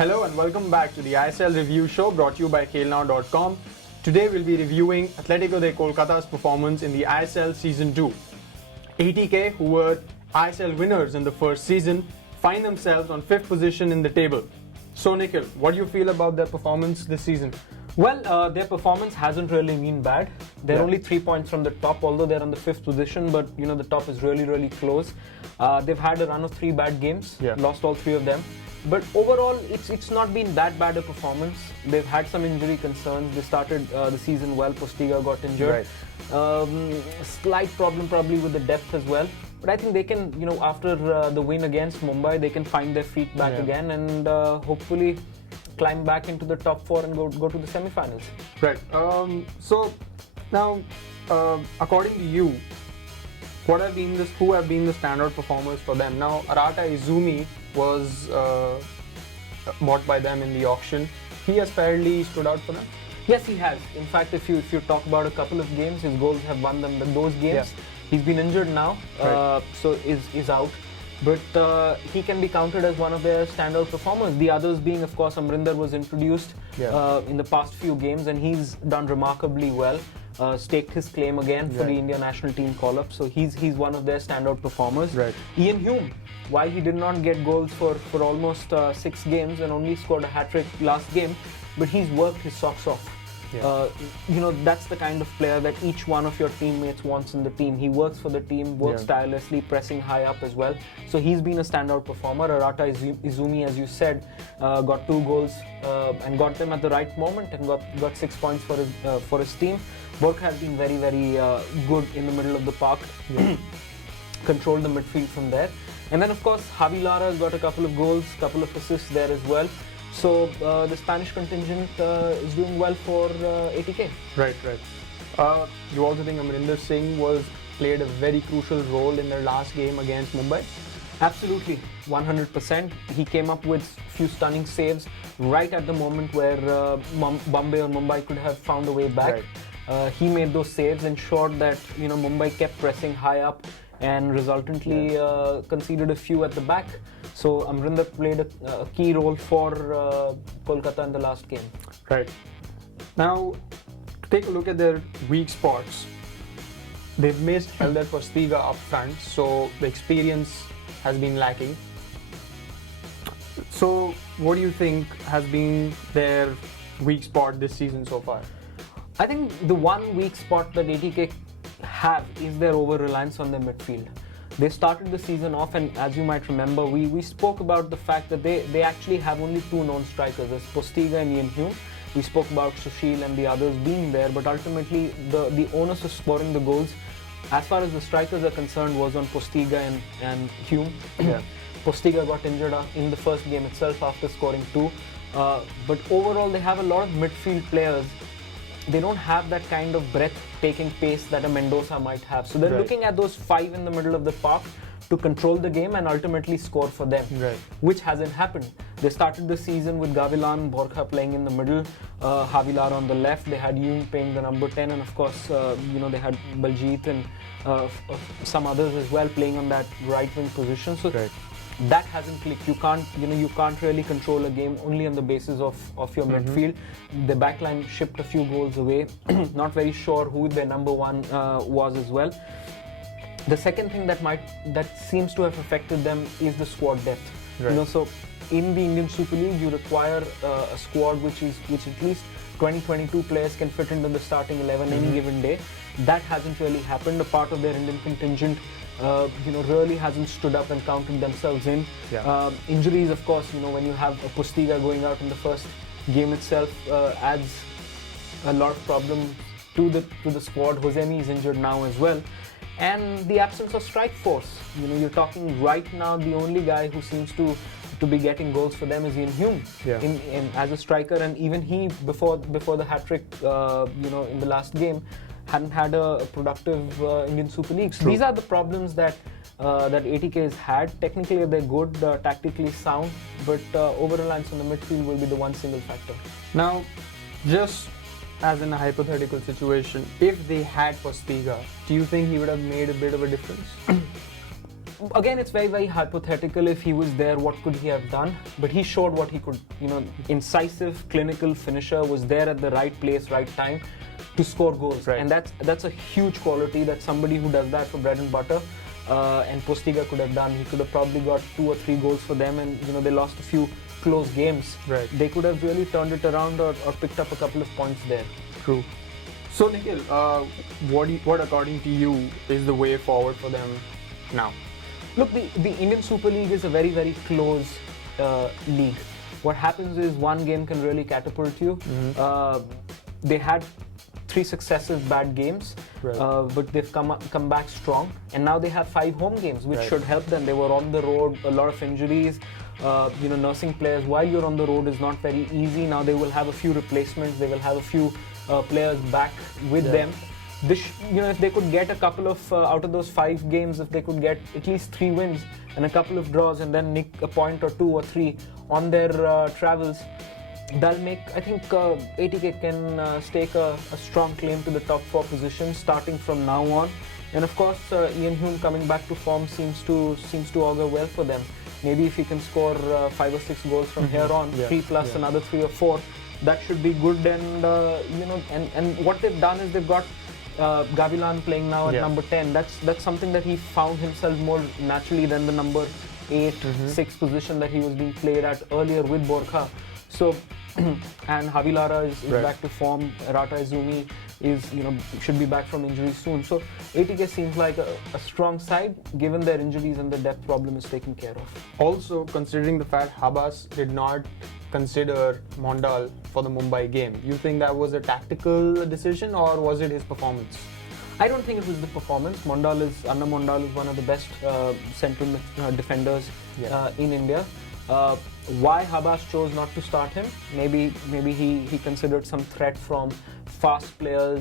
Hello and welcome back to the ISL review show brought to you by KhelNow.com. Today we'll be reviewing Atlético de Kolkata's performance in the ISL Season 2. ATK, who were ISL winners in the first season, find themselves on 5th position in the table. So Nikhil, what do you feel about their performance this season? Well, their performance hasn't really been bad. They're only 3 points from the top, although they're on the 5th position, but the top is really close. They've had a run of 3 bad games, lost all 3 of them. But overall, it's not been that bad a performance. They've had some injury concerns. They started the season well. Postiga got injured. Slight problem probably with the depth as well. But I think they can, after the win against Mumbai, they can find their feet back again and hopefully climb back into the top 4 and go to the semi-finals. Right. So now, according to you, who have been the standout performers for them? Now, Arata Izumi was bought by them in the auction. He has fairly stood out for them. Yes, he has. In fact, if you talk about a couple of games, his goals have won them those games. He's been injured now, so is out. But he can be counted as one of their standout performers. The others being, of course, Amrinder was introduced in the past few games, and he's done remarkably well. Staked his claim again for the India national team call-up, so he's one of their standout performers. Ian Hume, while he did not get goals for almost 6 games and only scored a hat-trick last game, but he's worked his socks off. That's the kind of player that each one of your teammates wants in the team. He works for the team, works tirelessly, pressing high up as well. So he's been a standout performer. Arata Izumi, as you said, got 2 goals and got them at the right moment and got 6 points for his team. Borja has been very good in the middle of the park, controlled the midfield from there. And then of course Javi Lara got a couple of goals, couple of assists there as well. So the Spanish contingent is doing well for ATK. Right. You also think Amrinder Singh played a very crucial role in their last game against Mumbai? Absolutely, 100%. He came up with a few stunning saves right at the moment where Bombay or Mumbai could have found a way back. He made those saves, ensured that Mumbai kept pressing high up and resultantly conceded a few at the back. So Amrinder played a key role for Kolkata in the last game. Right. Now, to take a look at their weak spots, they've missed Helder Postiga up front, so the experience has been lacking. So what do you think has been their weak spot this season so far? I think the one weak spot that ATK have is their over-reliance on their midfield. They started the season off, and as you might remember, we spoke about the fact that they actually have only 2 known strikers. There's Postiga and Ian Hume. We spoke about Sushil and the others being there, but ultimately the onus of scoring the goals, as far as the strikers are concerned, was on Postiga and Hume. Postiga got injured in the first game itself after scoring 2. But overall, they have a lot of midfield players. They don't have that kind of breathtaking pace that a Mendoza might have. So they're looking at those 5 in the middle of the park to control the game and ultimately score for them, which hasn't happened. They started the season with Gavilan, Borja playing in the middle, Javi Lara on the left. They had Yoon playing the number 10, and of course, they had Baljit and some others as well playing on that right wing position. So that hasn't clicked. You can't really control a game only on the basis of your midfield. The backline shipped a few goals away. Not very sure who their number 1 was as well. The second thing that seems to have affected them is the squad depth. So in the Indian Super League, you require a squad which at least 20-22 players can fit into the starting 11 any given day. That hasn't really happened. A part of their Indian contingent really hasn't stood up and counted themselves in. Injuries, of course, when you have a Postiga going out in the first game itself, adds a lot of problem to the squad. Hosemi is injured now as well. And the absence of strike force. You're talking right now, the only guy who seems to be getting goals for them is Ian Hume as a striker, and even he before the hat-trick in the last game hadn't had a productive Indian Super League. So these are the problems that ATK has had. Technically they're good, tactically sound, but over-reliance on the midfield will be the one single factor. Now, just as in a hypothetical situation, if they had Postiga, do you think he would have made a bit of a difference? again, it's very, very hypothetical. If he was there, what could he have done? But he showed what he could. Incisive, clinical finisher, was there at the right place, right time to score goals. Right. And that's a huge quality. That's somebody who does that for bread and butter. And Postiga could have done. He could have probably got 2 or 3 goals for them, and they lost a few close games. Right. They could have really turned it around or picked up a couple of points there. True. So Nikhil, what according to you is the way forward for them now? Look, the Indian Super League is a very, very close league. What happens is one game can really catapult you. They had 3 successive bad games, right. But they've come back strong, and now they have 5 home games, which right. should help them. They were on the road, a lot of injuries, nursing players. While you're on the road is not very easy. Now they will have a few replacements. They will have a few players back with them. If they could get a couple of out of those 5 games, if they could get at least 3 wins and a couple of draws, and then nick a point or 2 or 3 on their travels, that'll make, I think, ATK can stake a strong claim to the top 4 positions starting from now on. And of course, Ian Hume coming back to form seems to augur well for them. Maybe if he can score 5 or 6 goals from here on, 3 plus another 3 or 4, that should be good. And and what they've done is they've got Gavilan playing now at number 10. That's something that he found himself more naturally than the number 8, 6 position that he was being played at earlier with Borkha. So, and Havilara is right. back to form. Rata Izumi should be back from injury soon. So ATK seems like a strong side, given their injuries, and the depth problem is taken care of. Also, considering the fact Habas did not consider Mondal for the Mumbai game, you think that was a tactical decision, or was it his performance? I don't think it was the performance. Anna Mondal is one of the best central defenders in India. Why Habas chose not to start him? Maybe he considered some threat from fast players,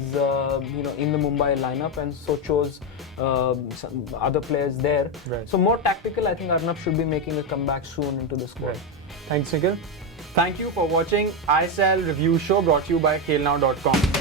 in the Mumbai lineup, and so chose some other players there. Right. So more tactical. I think Arnab should be making a comeback soon into the squad. Right. Thanks, Nikhil. Thank you for watching ISL Review Show, brought to you by KhelNow.com.